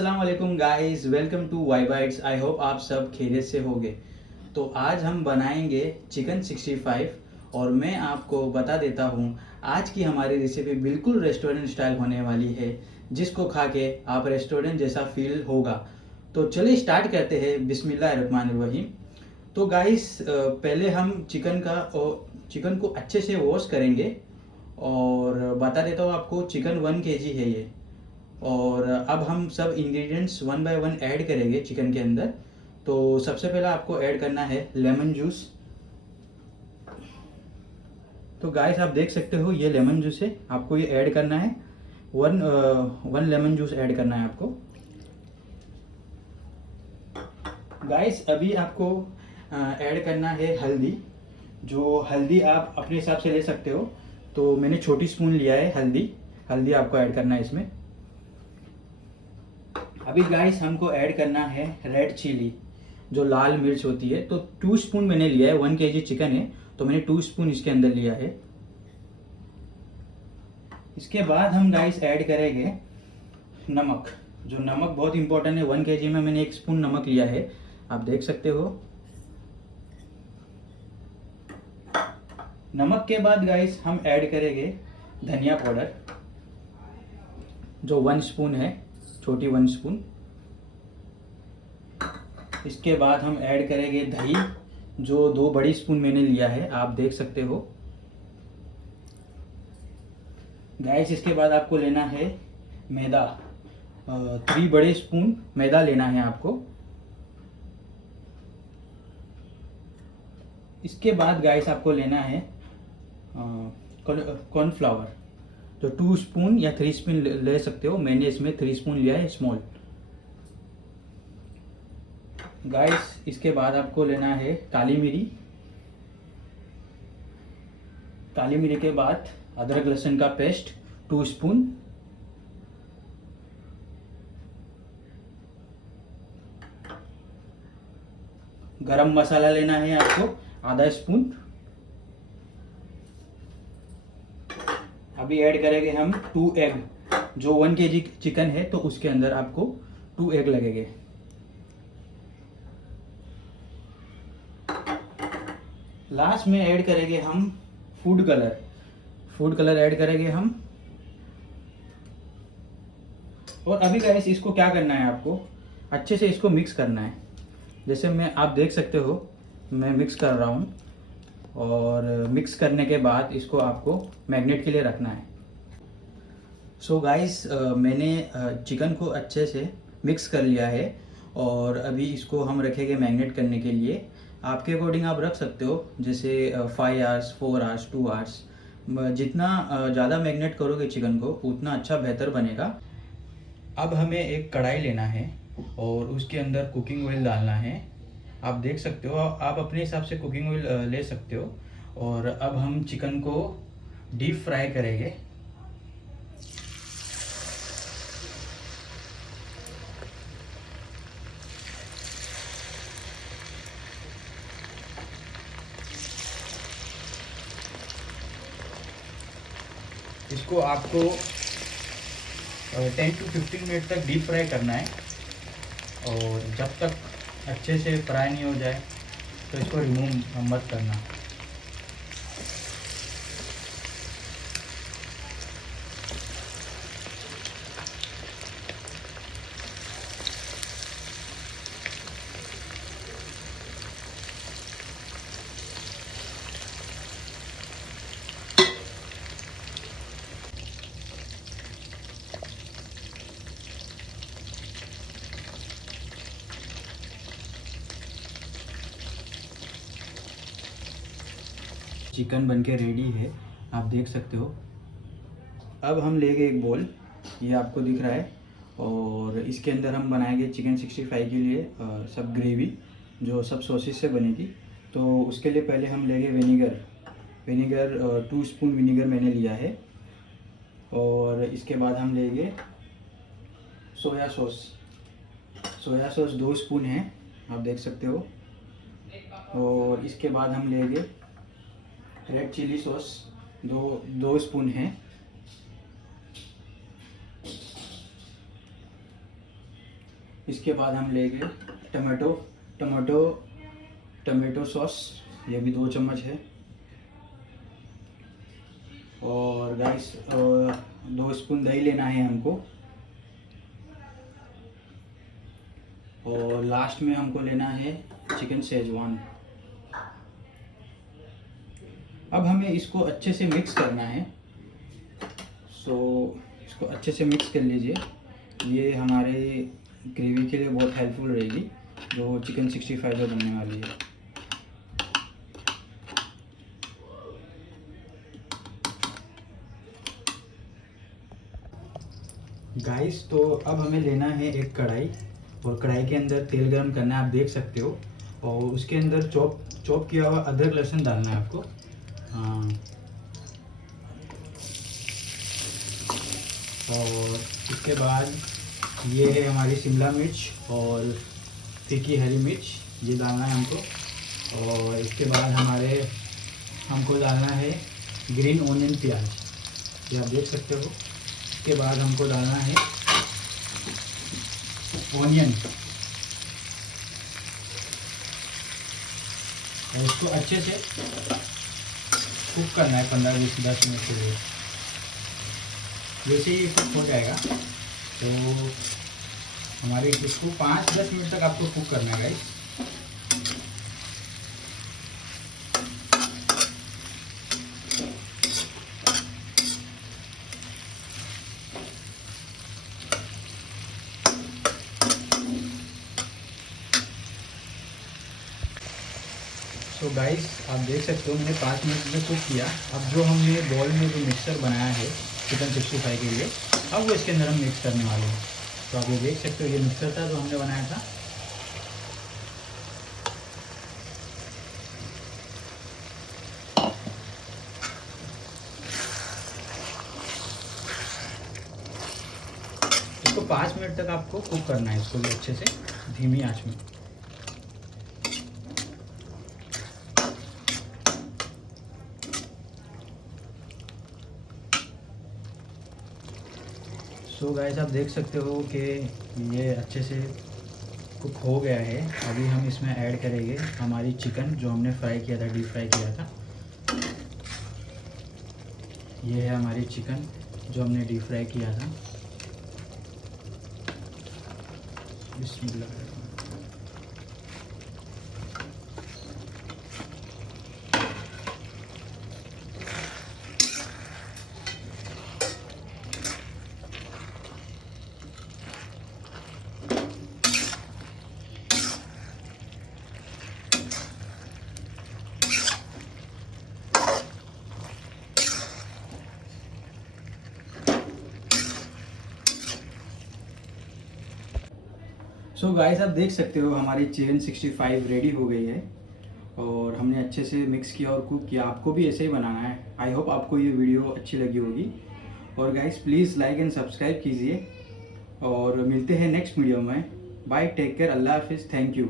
अस्सलाम वालेकुम guys, welcome to Y Bytes. I hope आप सब खैरियत से होंगे। तो आज हम बनाएंगे चिकन 65 और मैं आपको बता देता हूँ आज की हमारी रेसिपी बिल्कुल रेस्टोरेंट स्टाइल होने वाली है, जिसको खा के आप रेस्टोरेंट जैसा फील होगा। तो चलिए स्टार्ट करते हैं बिस्मिल्लाहिर्रहमानिर्रहीम। तो गाइस पहले हम चिकन को अच्छे से वॉश करेंगे और बता देता हूँ आपको, चिकन 1 kg है ये। और अब हम सब ingredients one by one add करेंगे चिकन के अंदर। तो सबसे पहला आपको ऐड करना है लेमन जूस। तो गाइस आप देख सकते हो ये लेमन जूस है, आपको ये ऐड करना है। वन लेमन जूस ऐड करना है आपको। गाइस अभी आपको ऐड करना है हल्दी। जो हल्दी आप अपने हिसाब से ले सकते हो, तो मैंने छोटी स्पून लिया है हल्दी। हल्दी आपको ऐड करना है इसमें। अभी गाइस हमको ऐड करना है रेड चिली, जो लाल मिर्च होती है। तो 2 स्पून मैंने लिया है, 1 kg चिकन है तो मैंने 2 स्पून इसके अंदर लिया है। इसके बाद हम गाइस ऐड करेंगे नमक। जो नमक बहुत इंपॉर्टेंट है, 1 kg में मैंने 1 स्पून नमक लिया है, आप देख सकते हो। नमक के बाद गाइस हम ऐड करेंगे धनिया पाउडर, जो 1 स्पून है, छोटी 1 स्पून। इसके बाद हम ऐड करेंगे दही, जो 2 बड़ी स्पून मैंने लिया है, आप देख सकते हो गाइस। इसके बाद आपको लेना है मैदा, 3 बड़े स्पून मैदा लेना है आपको। इसके बाद गाइस आपको लेना है कॉर्नफ्लावर, जो 2 स्पून या 3 स्पून ले सकते हो। मैंने इसमें 3 स्पून लिया है, स्मॉल। गाइस इसके बाद आपको लेना है काली मिरी। काली मिरी के बाद अदरक लहसुन का पेस्ट 2 स्पून। गरम मसाला लेना है आपको आधा स्पून। अभी ऐड करेंगे हम 2 एग। जो 1 kg चिकन है तो उसके अंदर आपको 2 एग लगेंगे। लास्ट में ऐड करेंगे हम food colour. Food colour add करेंगे हम। और अभी गाइस इसको क्या करना है, आपको अच्छे से इसको मिक्स करना है। जैसे आप देख सकते हो मैं मिक्स कर रहा हूँ। और मिक्स करने के बाद इसको आपको मैरिनेट के लिए रखना है। सो गाइस मैंने चिकन को अच्छे से मिक्स कर लिया है और अभी इसको हम रखेंगे मैरिनेट करने के लिए। आपके अकॉर्डिंग आप रख सकते हो, जैसे 5 आवर्स, 4 आवर्स, 2 आवर्स। जितना ज़्यादा मैरिनेट करोगे चिकन को उतना अच्छा बेहतर बनेगा। अब हमें एक कढ़ाई लेना है और उसके अंदर कुकिंग ऑयल डालना है। आप देख सकते हो, आप अपने हिसाब से कुकिंग ऑयल ले सकते हो। और अब हम चिकन को डीप फ्राई करेंगे। इसको आपको 10 to 15 मिनट तक डीप फ्राई करना है। और जब तक अच्छे से फ्राई नहीं हो जाए तो इसको रिमूव मत करना। चिकन बनके रेडी है, आप देख सकते हो। अब हम लेंगे एक बोल, ये आपको दिख रहा है। और इसके अंदर हम बनाएंगे चिकन 65 के लिए सब ग्रेवी, जो सब सॉसेस से बनेगी। तो उसके लिए पहले हम लेंगे विनीगर 2 स्पून विनीगर मैंने लिया है। और इसके बाद हम लेंगे सोया सॉस 2 स्पून है, आप देख सकते हो। और इसके बाद हम लेंगे रेड चिली सॉस, दो स्पून है। इसके बाद हम लेंगे टमाटो सॉस, ये भी 2 चम्मच है। और गाइस 2 स्पून दही लेना है हमको। और लास्ट में हमको लेना है चिकन शेजवान। अब हमें इसको अच्छे से मिक्स करना है। इसको अच्छे से मिक्स कर लीजिए। ये हमारे ग्रेवी के लिए बहुत हेल्पफुल रहेगी, जो चिकन 65 में बनने वाली है। गाइस तो अब हमें लेना है एक कढ़ाई, और कढ़ाई के अंदर तेल गरम करना है, आप देख सकते हो। और उसके अंदर चॉप किया हुआ अदरक लहसुन डालना है आपको। और इसके बाद ये है हमारी शिमला मिर्च और तीखी हरी मिर्च, ये डालना है हमको। और इसके बाद हमको डालना है ग्रीन ओनियन प्याज, ये आप देख सकते हो। इसके बाद हमको डालना है ओनियन, और इसको अच्छे से कुक करना है 15-20-10 मिनट के लिए। जैसे ही कुक हो जाएगा तो हमारे इसको 5-10 मिनट तक आपको कुक करना है गाइस। तो गाइस आप देख सकते हो मैंने 5 मिनट में कुक किया। अब जो हमने बॉल में जो मिक्सचर बनाया है चिकन 65 के लिए, अब वो इसके अंदर हम मिक्स करने वाले हैं। तो आप ये देख सकते हो, ये मिक्सचर था जो हमने बनाया था। इसको 5 मिनट तक आपको कुक करना है, इसको भी अच्छे से धीमी आंच में। सो गाइस आप देख सकते हो कि ये अच्छे से कुक हो गया है। अभी हम इसमें ऐड करेंगे हमारी चिकन जो हमने फ्राई किया था, डीप फ्राई किया था। ये है हमारी चिकन जो हमने डीप फ्राई किया था। बिस्मिल्लाह। सो गाइस आप देख सकते हो हमारी चिकन 65 रेडी हो गई है, और हमने अच्छे से मिक्स किया और कुक किया। आपको भी ऐसे ही बनाना है। आई होप आपको ये वीडियो अच्छी लगी होगी। और guys please like and subscribe कीजिए, और मिलते हैं नेक्स्ट वीडियो में। बाय, टेक केयर, अल्लाह हाफिज़, थैंक यू।